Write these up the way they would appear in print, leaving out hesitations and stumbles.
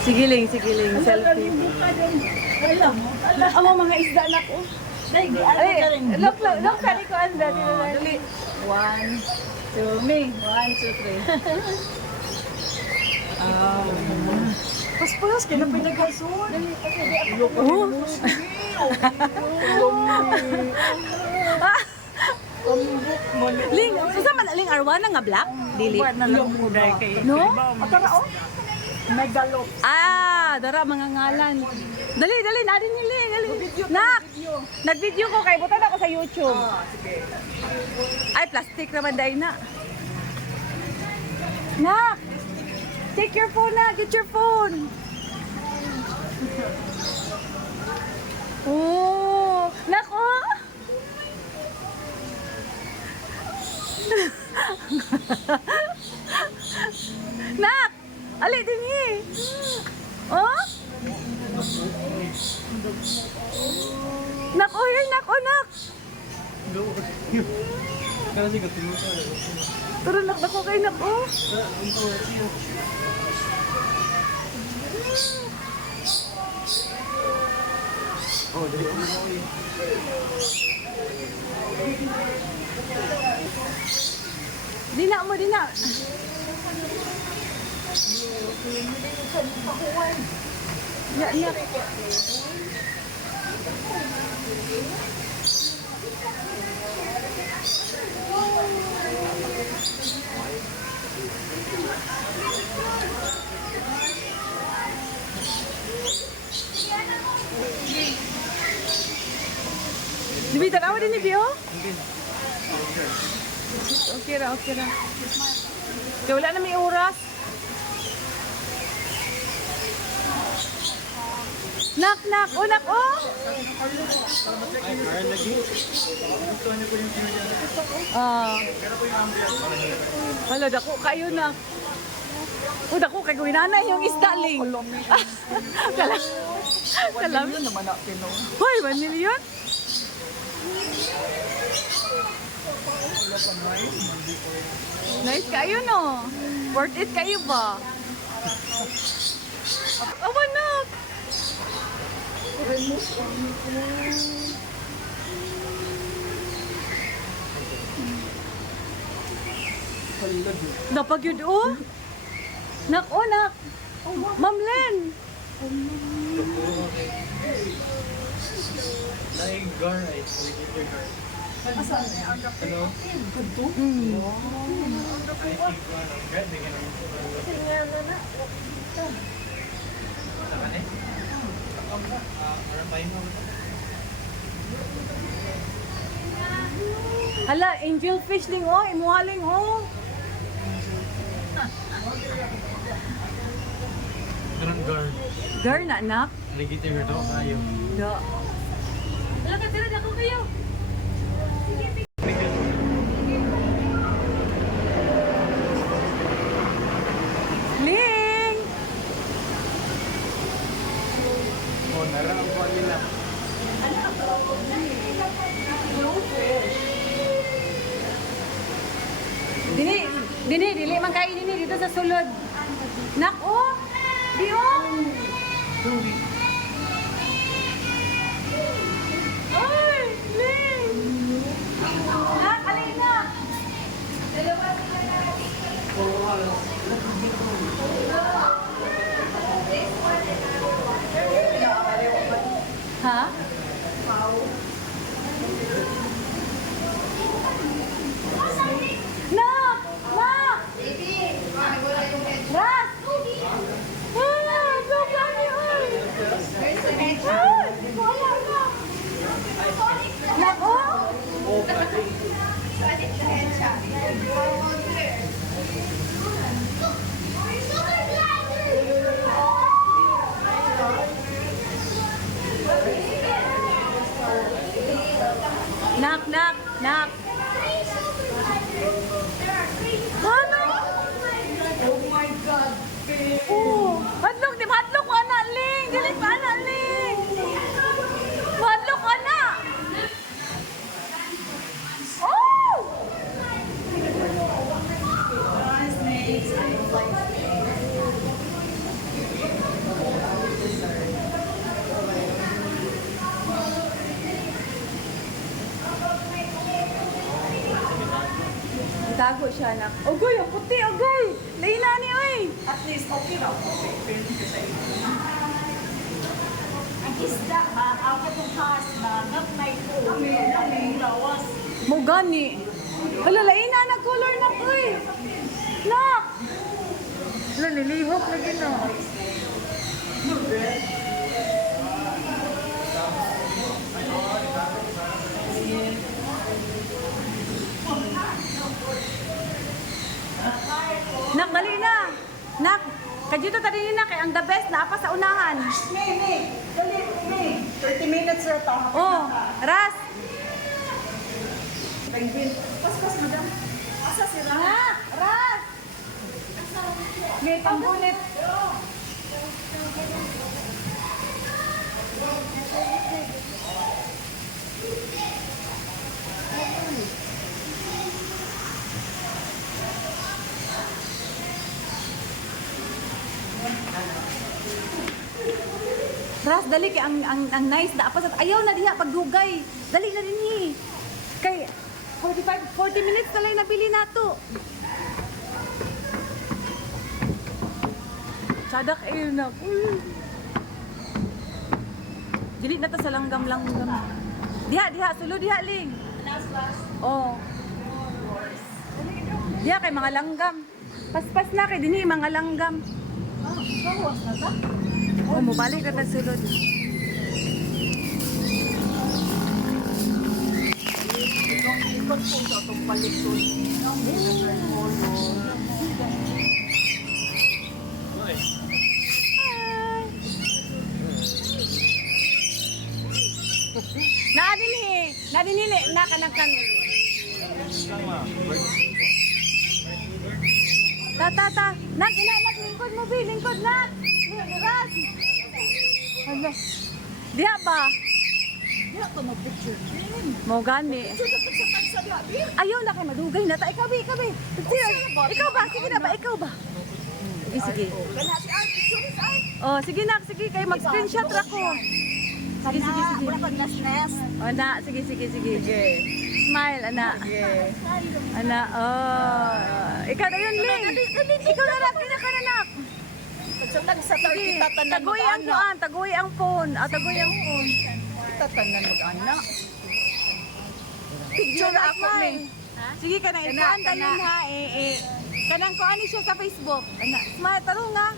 Sige lang, selfie. Amo mga isda na ko. Look, kani ko ang dali. 1, 2, me. 1, 2, 3. Pas-pas, kaya na pinaghason. Oh. Ling, susa man ling arwana nga black? Dili. Na lang mo dahil kay. No? Tara, oh. Megalop. Dara mga ngalan. Dali, nadin nili, dali. Nak, nag-video ko kay butan ako sa YouTube. Ay, plastic naman dahil na. Nak, take your phone na, get your phone. Oh, nako. Nak, ali din eh. Oh? Nak, oh, nak, oh, nak. Tara, nak, nako kay nak, oh. Dina mo, dina. Ya. Dibitan apa din ni Bio? Okay ra. Kaya wala na may oras. Nak, oh, nak, oh. Hala, dako kayo na. Dako kay guinanay yung isdaling. Kalam. Naman natin, no? Hoy, 1 million? Nice kayo, no? Worth it kayo ba? Awan na! Napag yun, oh? Nak, oh, nak! Ma'am Len! Ano? Hala, angel fish ling, oh! Imuhaling, oh! Gar na, nak? Nagitin mo ito kayo. Da. Talaga, tira na ko kayo. Ling! Oh, narang po nila. Dili man kayo dito sa sulod. Nak, oh! Di, oh! Ay, Ling! Nak, alay na! Ha? Nak! Nak! Ras! Vlog kami, oy! Nak, oh! Itago siya na. Ogoy, ang puti, ogoy! Laina ni, oy! At least okay raw. Okay, pwede ka sa iyo. Ang isda ba, ako itong has na nagmay ko, ang lawas. Mugani. Hala, laina na color na, oy! Nak! Hala, nilihok lagi na. Nak, dali na! Nak, kadito tadi na kay ang the best na apa sa unahan. May, dali, May. 30 minutes na ito. Oh, Ras. Penguin. Pas, madam. Asa si Ram? Nak, Ras. May panggunit. Ras, dali kay ang nice na apa sa ayaw na diha pagdugay. Dali na dinhi. Kay 40 minutes na lang nabili nato. Sadak ayun na. Dili na ta sa langgam-langgam. Diha, sulod diha ling. Oh. Diha kay mga langgam. Paspas na kay dinhi mga langgam. Bawas na ta? Oh, mubalik ka sulod. Ikot po sa itong palikod. Nadinili na kanang Ta. Nak, lingkod mo, Bi. Lingkod, nak. Ras. Hala. Diha ba? Diha ito mag-picture. Mo gani. Sa labi. Ayaw na kay madugay na ta. Ikaw, Bi. Ikaw ba? Sige na ba? Ikaw ba? Sige. Kana si Art, picture is Art. Oh, sige nak. Sige. Kayo mag-screenshot ra ko. Sige. Wala pag nas-nas. Oh, na. Sige. Smile, ana. Ana, oh. Ikaw na yun, Ling. Ikaw na nak. Pinaka-anak. Pagsundag sa tar, Sige. kita tanan Tagoy ang kuan. Tagoy ang phone. Tagoy ang phone. Kita tanan mag-anak. Picture na ako, May. May. Sige ka na, ikuan tayo ha. Kanang ko ani siya sa Facebook. Ana, smile tarong ha.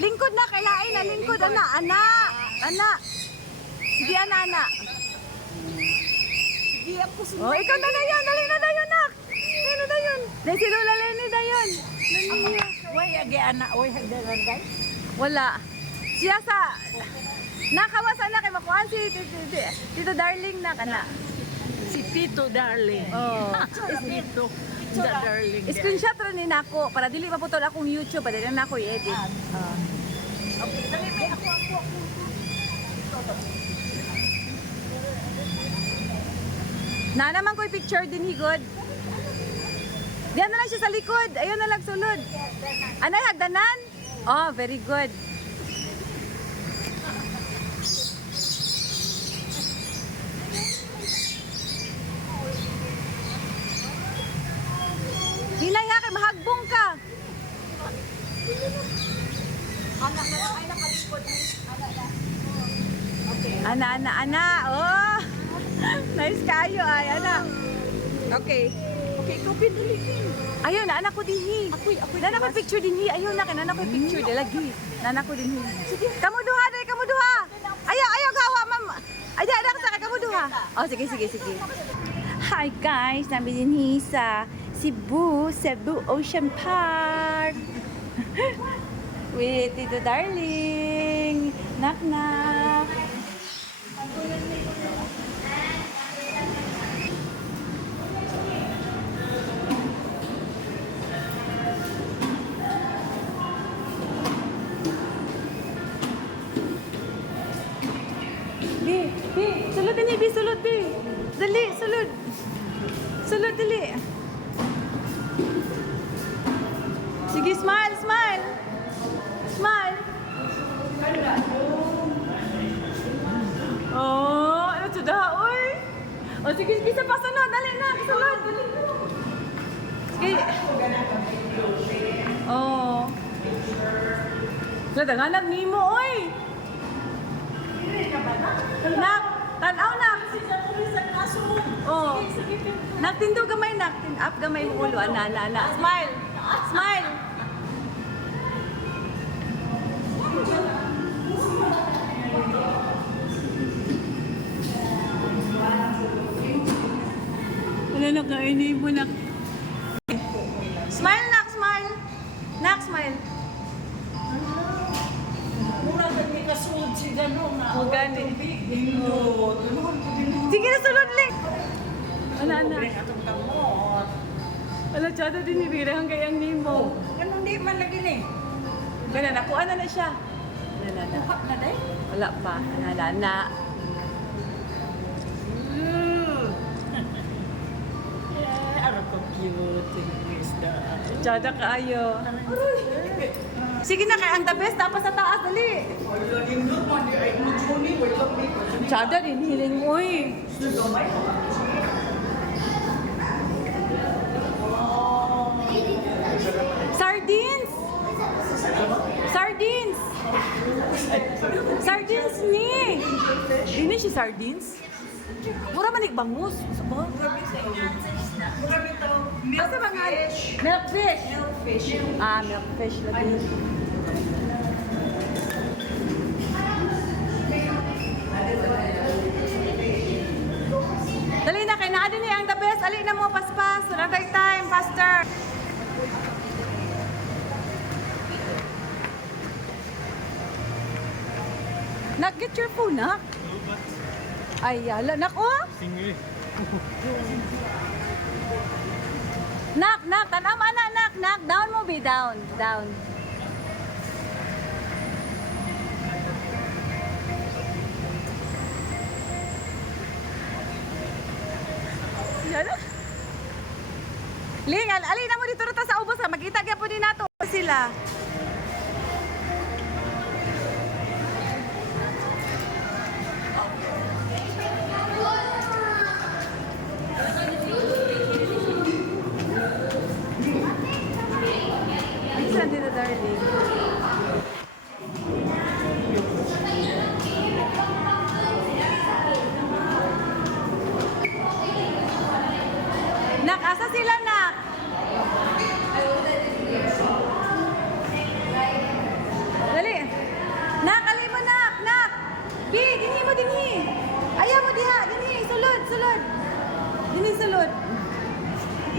Lingkod na kay lain na lingkod ana. Sige ana. Sige ako si Oh, ikaw na dayon, dali na dayon nak. Ano dayon? Dai si Lola Lenny dayon. Way agi anak, way hagdagan. Wala. Siya sa nakawasan na kay makuan si Tito Darling na kana. Si Tito Darling. Oh. Tito Darling. Screenshot ra ni nako para dili maputol akong YouTube, para dili na ako i-edit. Okay, dali may ako. Na naman ko'y picture din higod. Diyan na lang siya sa likod. Ayun na lang sulod. Anay, hagdanan? Oh, very good. Hinay ha, kay mahagbong ka. Anak na ay nakalikod ni. Okay. Ana. Oh, nice kayo ay, ana. Okay. Okay, ikaw pindulikin. Ayun, anak ko dinhi. Ako'y Nana ko picture dinhi. Ayun na, nana ko picture de lagi. Nana ko dinhi. Sige. Kamu duha, dai kamu duha. Ayaw gawa, ma'am. Ay, dai sa kamu duha. Oh, sige. Hi guys, namin dinhi sa Cebu Ocean Park. With Tito Darling. Knock. Sulod din, Bi. Sulod, Bi. Dali, sulod. Sulod, dali. Oh, sige, sige, sa pasunod. Dali na, pasunod. Sige. Oh. Ladanganag ni mo, oy. Nak, tanaw na. Oh. Nagtindo gamay, tin up gamay mo ulo. Ana. Smile. Smile. Wala na kainin mo na. Smile, nak, smile. Nak, smile. Mura na may kasunod si gano'n na. O, gani. Hindot. Sige na, sunod, Ling. Wala na. Atong kamot. Wala, tsada din ni Rira hanggang yung nimo. Ganun di man lagi ni. Ganun, nakuha na siya. Wala na. Bukat na day. Wala pa. Wala na. Arap ko cute. Krista. Tsada kaayo. Sige na, kaya ang the best. Tapos sa taas, dali. Hindot man di ay mo Juni. Wait lang may. Tsada din, hiling mo eh. Sardines! Sardines! Sardines ni! Hindi siya sardines? Mura manig bangus. Sabo? Asa ba nga? Milkfish. Ah, milkfish lagi. Dali na, kay naa din ang the best. Ali na mo, paspas. Wala tayo time, faster. Nak, get your phone, nak. Ay, yala. Nak, oh. Singi. Nak, tanam, nak. Down mo, be down. Down. Yala. Ling, alin na mo dito rata sa ubos ha. Magkita kaya po din nato sila. Bisan dito, darling. Nak, asa sila, nak? Dali. Nak, alay mo, nak. Bi, dinhi mo, dinhi. Ayaw mo, diha. Dinhi, sulod. Dinhi, sulod.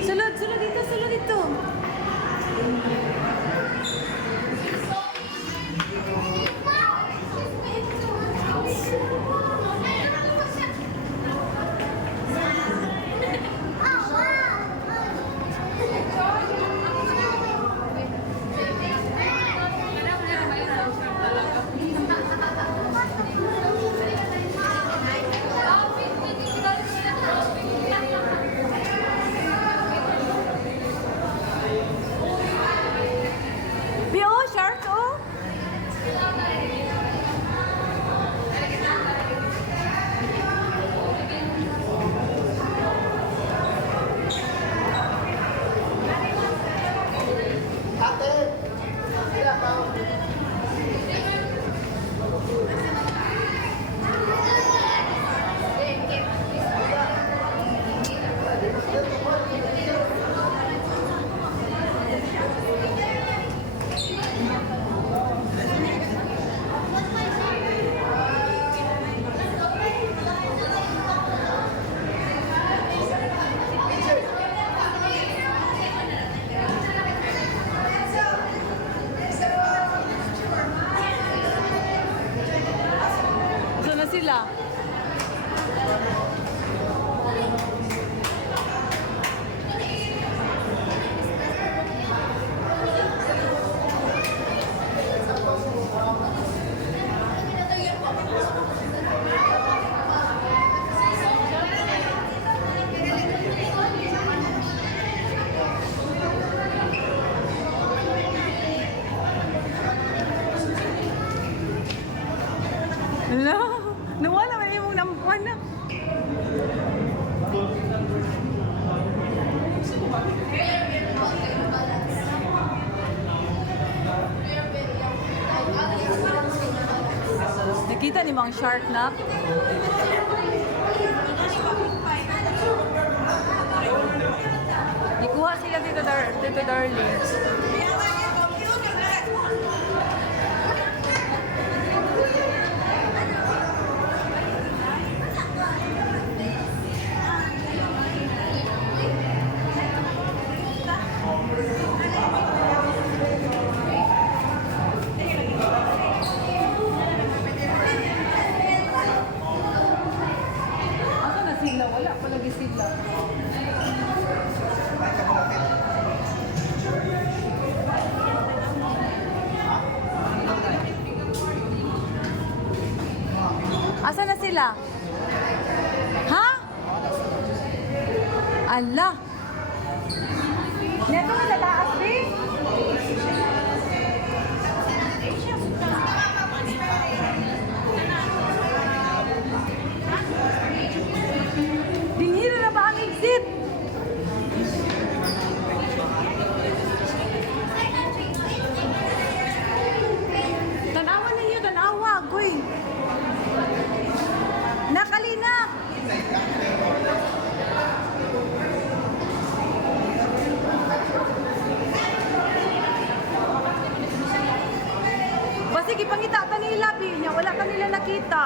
Sulod dito. Bi, Nakita ni mo ang shark na? Ikuha sila dito darling. Asa na sila? Wala pa lagi sila. Asa na sila? Ha? Ala. Neto na sa taas, di? Dinhira na ba ang exit? Tanawa ninyo, tanawa, goy. Nakalina. Basta ipangita ka nila, Bi, niya. Wala ka nila nakita.